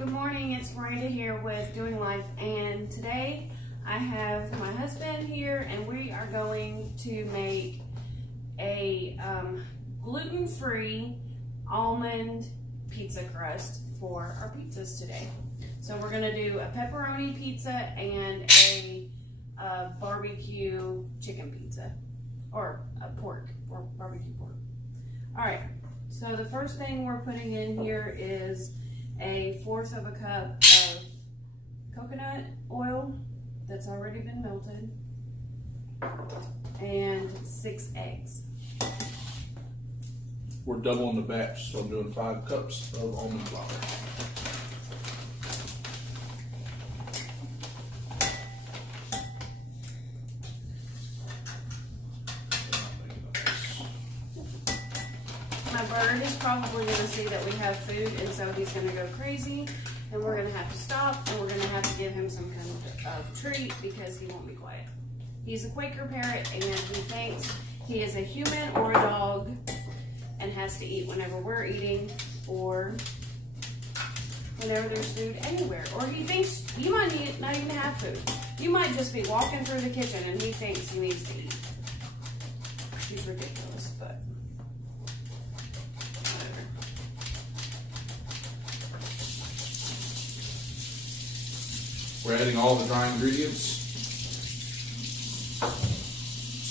Good morning, it's Miranda here with Doing Life, and today I have my husband here and we are going to make a gluten-free almond pizza crust for our pizzas today. So we're going to do a pepperoni pizza and a barbecue chicken pizza, or a barbecue pork. Alright, so the first thing we're putting in here is a 1/4 of a cup of coconut oil that's already been melted, and 6 eggs. We're doubling the batch, so I'm doing 5 cups of almond flour. My bird is probably going to see that we have food, and so he's going to go crazy, and we're going to have to stop, and we're going to have to give him some kind of treat because he won't be quiet. He's a Quaker parrot, and he thinks he is a human or a dog and has to eat whenever we're eating or whenever there's food anywhere. Or he thinks you might not even have food. You might just be walking through the kitchen and he thinks he needs to eat. He's ridiculous, but whatever. We're adding all the dry ingredients: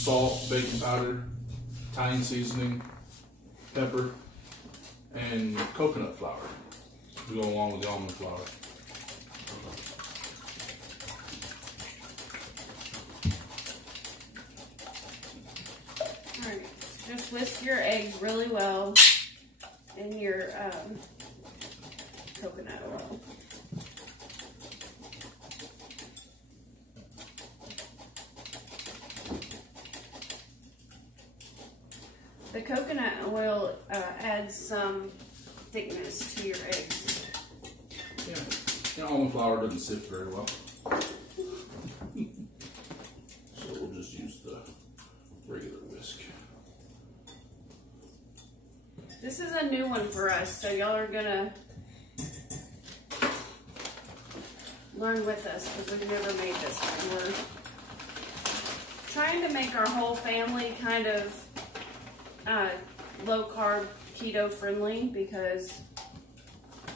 salt, baking powder, Italian seasoning, pepper, and coconut flour to go along with the almond flour. Alright, just whisk your eggs really well in your coconut oil. The coconut oil adds some thickness to your eggs. Yeah, almond flour doesn't sift very well. So we'll just use the regular whisk. This is a new one for us, so y'all are gonna learn with us because we've never made this one. We're trying to make our whole family kind of low carb, keto friendly, because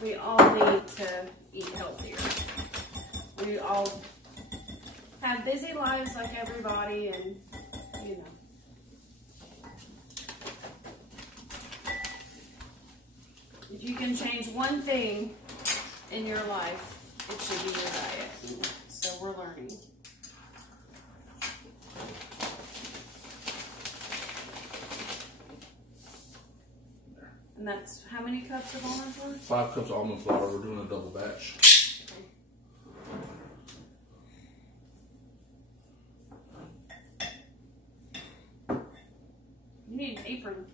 we all need to eat healthier. We all have busy lives like everybody, and you know. If you can change one thing in your life, it should be your diet. So we're learning. And that's how many cups of almond flour? 5 cups of almond flour. We're doing a double batch. Okay. You need an apron.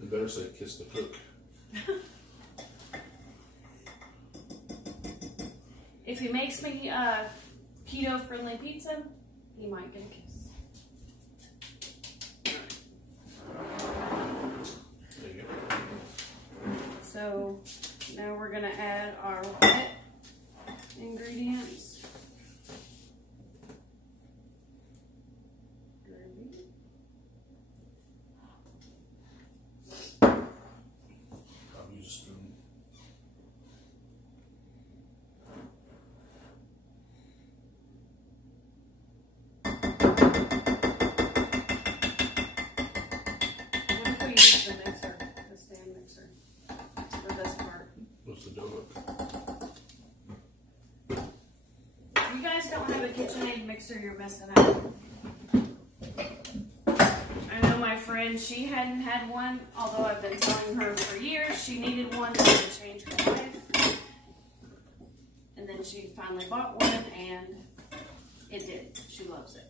You better say kiss the cook. If he makes me a keto-friendly pizza, he might get a kiss. There you go. So now we're going to add our wet ingredients. I'll use a spoon. What if we use the mixer, the stand mixer, for this part? What's the dough look? If you guys don't have a KitchenAid mixer, you're missing out. I know my friend, she hadn't had one, although I've been telling her for years she needed one to change her life. And then she finally bought one, and it did. She loves it.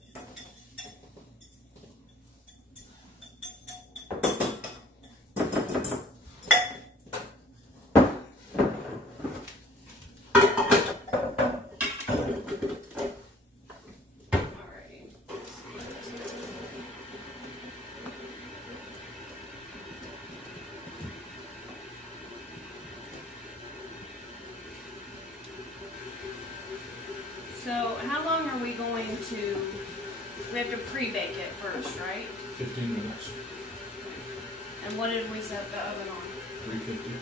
So how long are we going to, we have to pre-bake it first, right? 15 minutes. And what did we set the oven on? 350.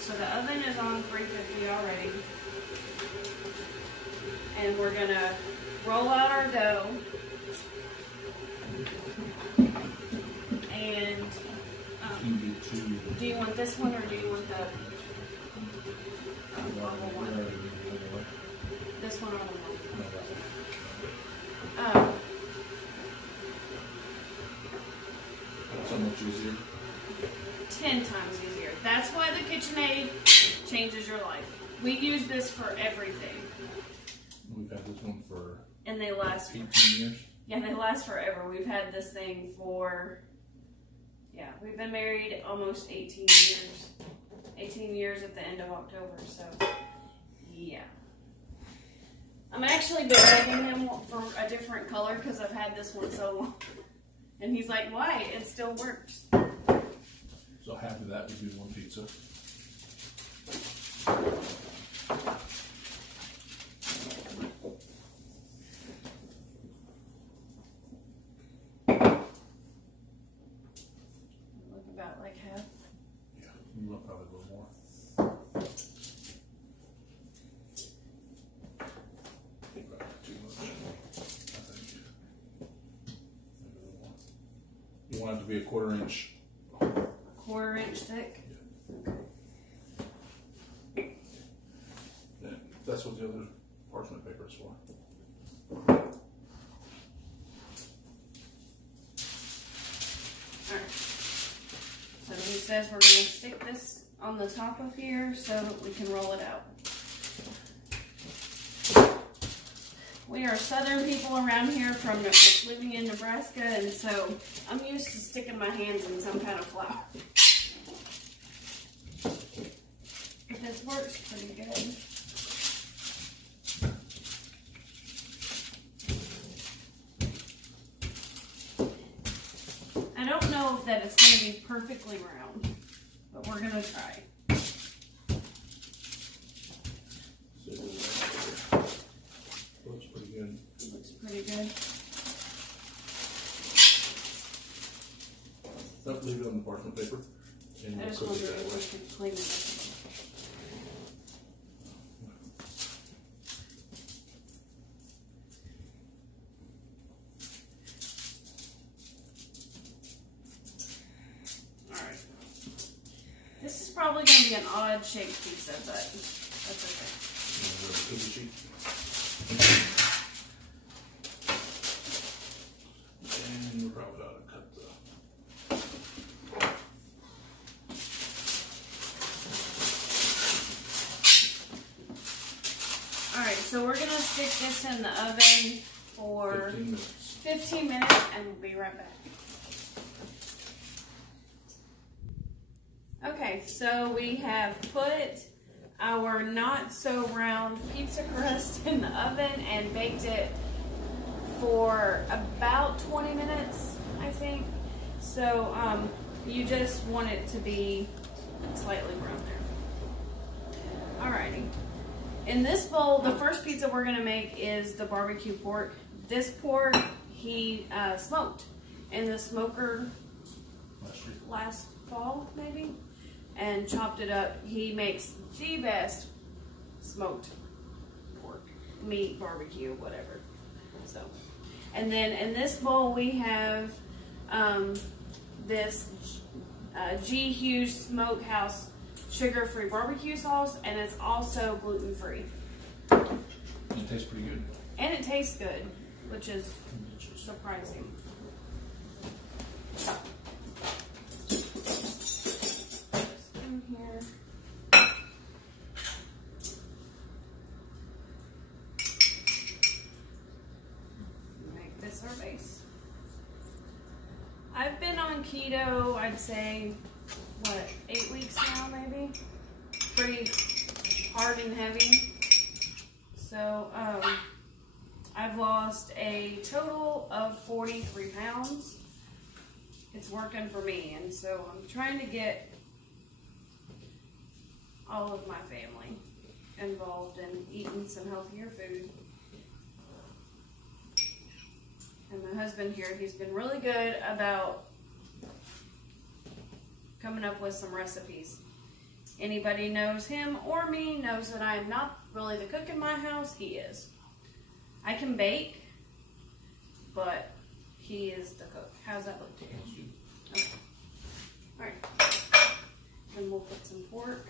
So the oven is on 350 already. And we're gonna roll out our dough. And do you want this one or do you want the normal one? This one or the one? So much easier. 10 times easier. That's why the KitchenAid changes your life. We use this for everything. We've had this one for and they last 18 years. Yeah, they last forever. We've had this thing for, yeah, we've been married almost 18 years. 18 years at the end of October, so yeah. I'm actually been begging him for a different color because I've had this one so long. And he's like, why? It still works. So half of that would be one pizza. Look about like half. Yeah, you want probably a little more. Too much, I think. You want it to be a 1/4 inch. 1/4 inch thick. Yeah, that's what the other parchment paper is for. Alright. So he says we're going to stick this on the top of here so that we can roll it out. We are southern people around here from living in Nebraska, and so I'm used to sticking my hands in some kind of flour. This works pretty good. I don't know if that it's going to be perfectly round, but we're going to try. Looks pretty good. It looks pretty good. So leave it on the parchment paper, and I we'll just cook wonder it that if way. we could clean it up. Alright. This is probably going to be an odd shaped pizza, but that's okay. Cookie sheet. And we're probably ought to cut the. Alright, so we're going to stick this in the oven for 15 minutes. 15 minutes and we'll be right back. Okay, so we have put our not so round pizza crust in the oven and baked it for about 20 minutes, I think. So you just want it to be slightly brown there. Alrighty. In this bowl, the first pizza we're gonna make is the barbecue pork. This pork he smoked in the smoker last fall, maybe, and chopped it up. He makes the best smoked pork, meat, barbecue, whatever. So, and then in this bowl we have this G. Hughes Smokehouse sugar-free barbecue sauce, and it's also gluten-free. It tastes pretty good. And it tastes good, which is surprising. In here. Make this our base. I've been on keto, I'd say, what, 8 weeks now, maybe? Pretty hard and heavy. So, I've lost a total of 43 pounds. It's working for me, and so I'm trying to get all of my family involved in eating some healthier food. And my husband here, he's been really good about coming up with some recipes. Anybody knows him or me knows that I am not really the cook in my house. He is. I can bake, but he is the cook. How's that look to you? Okay. All right. Then we'll put some pork.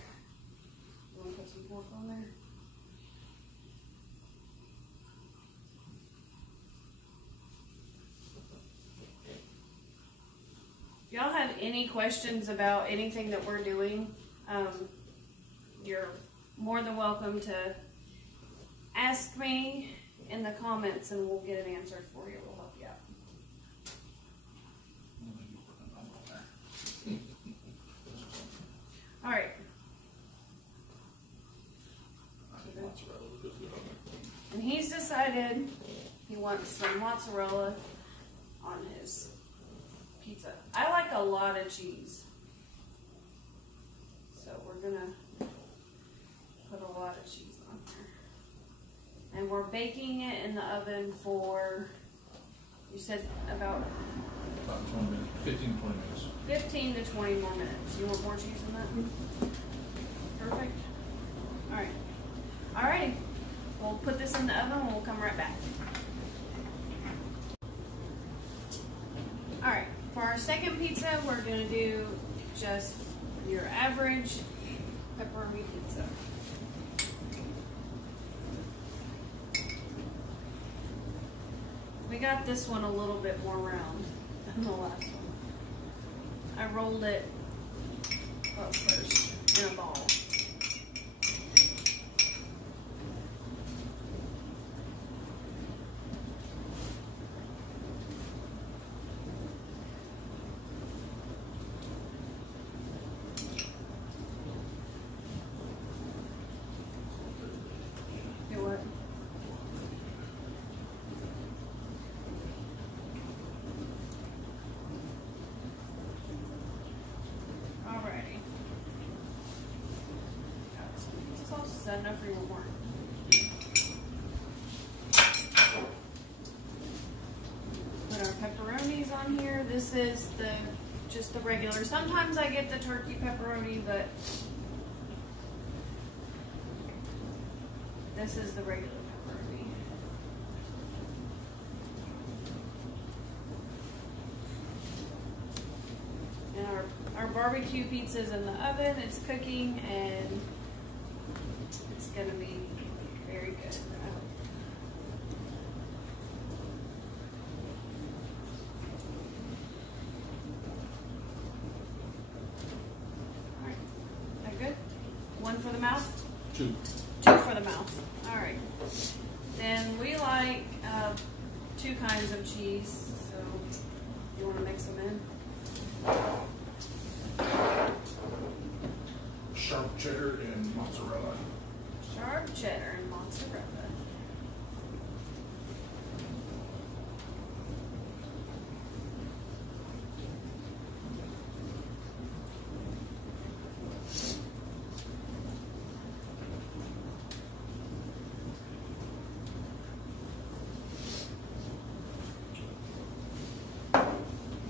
You want to put some pork on there? If y'all have any questions about anything that we're doing, you're more than welcome to ask me in the comments and we'll get an answer for you. We'll help you out. All right. And he's decided he wants some mozzarella on his pizza. I like a lot of cheese. So we're gonna put a lot of cheese on there. And we're baking it in the oven for, you said about 20 minutes, 15 to 20 minutes. 15 to 20 more minutes. You want more cheese in that? Perfect. All right. All righty. We'll put this in the oven and we'll come right back. All right. For our second pizza, we're going to do just your average pepperoni pizza. We got this one a little bit more round than the last one. I rolled it up first in a ball. Do what? Alrighty. Got some pizza sauce. Is that enough for you more? Put our pepperonis on here. This is just the regular. Sometimes I get the turkey pepperoni, but this is the regular pepperoni. And our barbecue pizza's in the oven. It's cooking and it's gonna be very good. Alright. That good? One for the mouth? Two. Two for the mouth. Alright. Then we like two kinds of cheese. So you want to mix them in? Sharp cheddar and mozzarella. Sharp cheddar and mozzarella.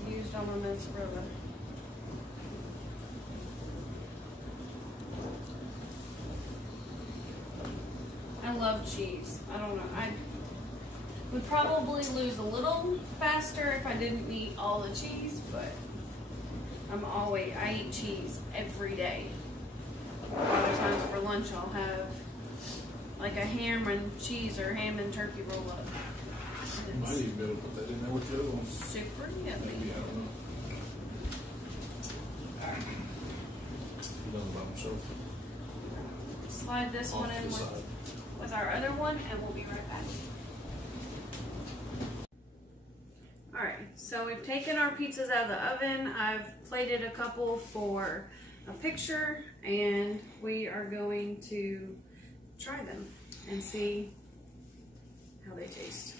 Used on my mozzarella. I love cheese. I don't know. I would probably lose a little faster if I didn't eat all the cheese, but I eat cheese every day. A lot of times for lunch I'll have like a ham and cheese or ham and turkey roll up. You might even be able to put that in there with the other one. Super yummy. Maybe, I don't know. He doesn't by himself. Slide this one in with our other one and we'll be right back. Alright, so we've taken our pizzas out of the oven. I've plated a couple for a picture and we are going to try them and see how they taste.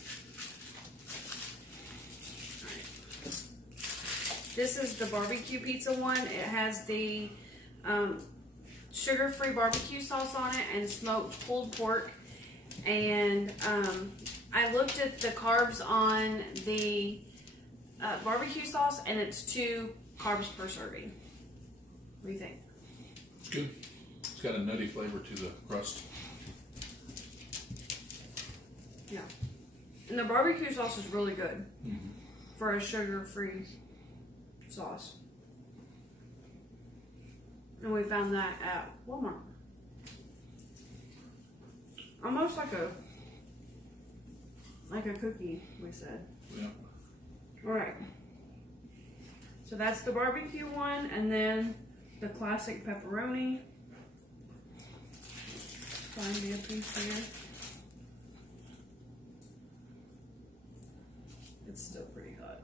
Alright. This is the barbecue pizza one. It has the sugar-free barbecue sauce on it and smoked pulled pork. And I looked at the carbs on the barbecue sauce, and it's 2 carbs per serving. What do you think? It's good. It's got a nutty flavor to the crust. Yeah. And the barbecue sauce is really good for a sugar-free sauce. And we found that at Walmart. Almost like a cookie, we said. Yeah. All right. So that's the barbecue one, and then the classic pepperoni. Find me a piece here. It's still pretty hot.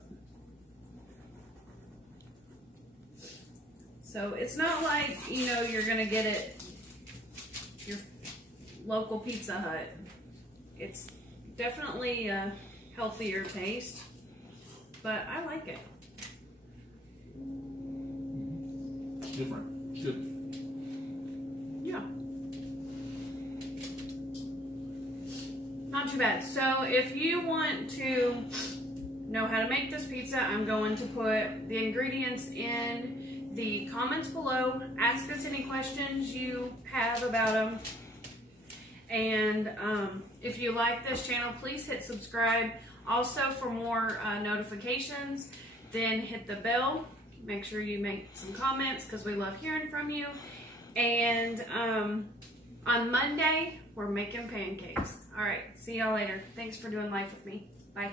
So it's not like, you know, you're gonna get it your local Pizza Hut. It's definitely a healthier taste, but I like it. It's different. It's good. Yeah. Not too bad. So if you want to know how to make this pizza, I'm going to put the ingredients in the comments below. Ask us any questions you have about them. And if you like this channel, please hit subscribe. Also, for more notifications, then hit the bell. Make sure you make some comments because we love hearing from you. And on Monday, we're making pancakes. All right, see y'all later. Thanks for doing life with me. Bye.